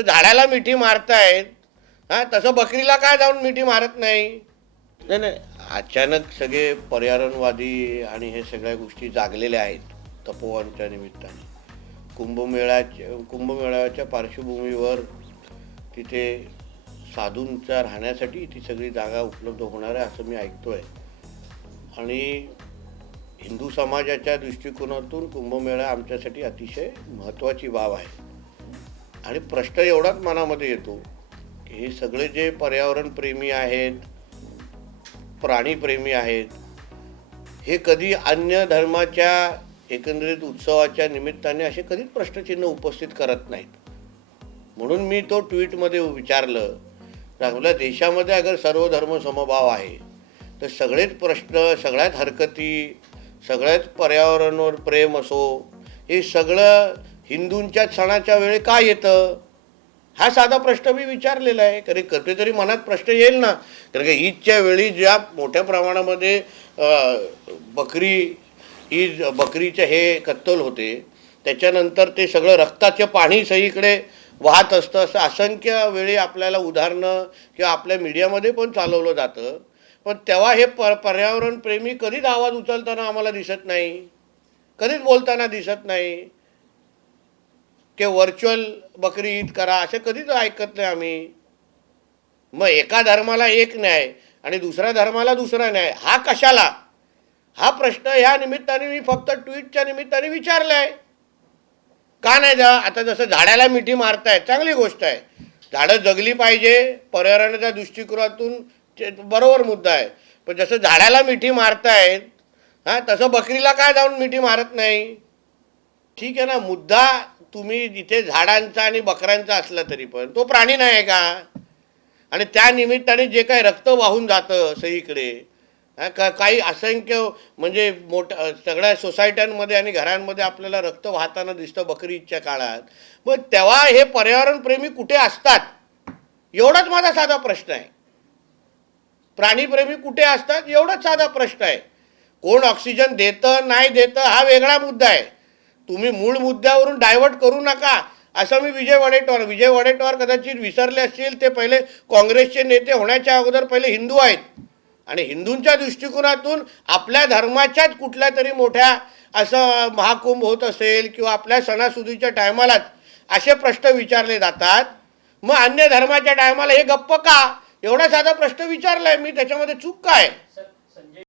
झाडाला मिठी मारतायत हा, तसं बकरीला काय जाऊन मिठी मारत नाही. नाही नाही, अचानक सगळे पर्यावरणवादी आणि हे सगळ्या गोष्टी जागलेल्या आहेत तपोवनच्या निमित्ताने. कुंभमेळ्याच्या पार्श्वभूमीवर तिथे साधूंच्या राहण्यासाठी ती सगळी जागा उपलब्ध होणार आहे असं मी ऐकतोय. आणि हिंदू समाजाच्या दृष्टिकोनातून कुंभमेळा आमच्यासाठी अतिशय महत्त्वाची बाब आहे. आणि प्रश्न एवढाच मनामध्ये येतो की हे सगळे जे पर्यावरणप्रेमी आहेत, प्राणीप्रेमी आहेत, हे कधी अन्य धर्माच्या एकंदरीत उत्सवाच्या निमित्ताने असे कधीच प्रश्नचिन्ह उपस्थित करत नाहीत. म्हणून मी तो ट्विटमध्ये विचारलं, आपल्या देशामध्ये अगर सर्व धर्म समभाव आहे तर सगळेच प्रश्न, सगळ्यात हरकती, सगळ्यात पर्यावरणावर प्रेम असो, हे सगळं हिंदूंच्या सणाच्या वेळी का येतं, हा साधा प्रश्न मी विचारलेला आहे. कारण कधीतरी मनात प्रश्न येईल ना. कारण की ईदच्या वेळी ज्या मोठ्या प्रमाणामध्ये बकरीचे हे कत्तल होते, त्याच्यानंतर ते सगळं रक्ताचे पाणी सगळीकडे वाहत असतं, असं असंख्य वेळी आपल्याला उदाहरणं किंवा आपल्या मीडियामध्ये पण चालवलं जातं. पण तेव्हा हे पर्यावरणप्रेमी कधीच आवाज उचलताना आम्हाला दिसत नाही, कधीच बोलताना दिसत नाही की व्हर्च्युअल बकरी ईद करा, असं कधीच ऐकत नाही आम्ही. मग एका धर्माला एक न्याय आणि दुसऱ्या धर्माला दुसरा न्याय, हा कशाला, हा प्रश्न ह्या निमित्ताने मी फक्त ट्विटच्या निमित्ताने विचारलाय. का नाही जा. आता जसं झाडाला मिठी मारतायत, चांगली गोष्ट आहे, झाडं जगली पाहिजे पर्यावरणाच्या दृष्टिकोनातून, बरोबर मुद्दा आहे. पण जसं झाडाला मिठी मारतायत हां, तसं बकरीला काय जाऊन मिठी मारत नाही. ठीक आहे ना, मुद्दा तुम्ही जिथे झाडांचा आणि बकऱ्यांचा असला तरी पण तो प्राणी नाही आहे का. आणि त्या निमित्ताने जे काही रक्त वाहून जातं सगळीकडे, काही असंख्य म्हणजे सगळ्या सोसायट्यांमध्ये आणि घरांमध्ये आपल्याला रक्त वाहताना दिसतं बकरी ईदच्या काळात. मग तेव्हा हे पर्यावरणप्रेमी कुठे असतात, एवढाच माझा साधा प्रश्न आहे. प्राणीप्रेमी कुठे असतात, एवढाच साधा प्रश्न आहे. कोण ऑक्सिजन देतं नाही देतं हा वेगळा मुद्दा आहे. तुम्ही मूळ मुद्द्यावरून डायव्हर्ट करू नका असं मी विजय वडेट्टीवार कदाचित विसरले असतील. ते पहिले काँग्रेसचे नेते होण्याच्या अगोदर पहिले हिंदू आहेत आणि हिंदूंच्या दृष्टिकोनातून आपल्या धर्माच्याच कुठल्या तरी मोठ्या असं महाकुंभ होत असेल किंवा आपल्या सणासुदीच्या टायमालाच असे प्रश्न विचारले जातात. मग अन्य धर्माच्या टायमाला हे गप्प का, एवढा साधा प्रश्न विचारलाय मी, त्याच्यामध्ये चूक काय.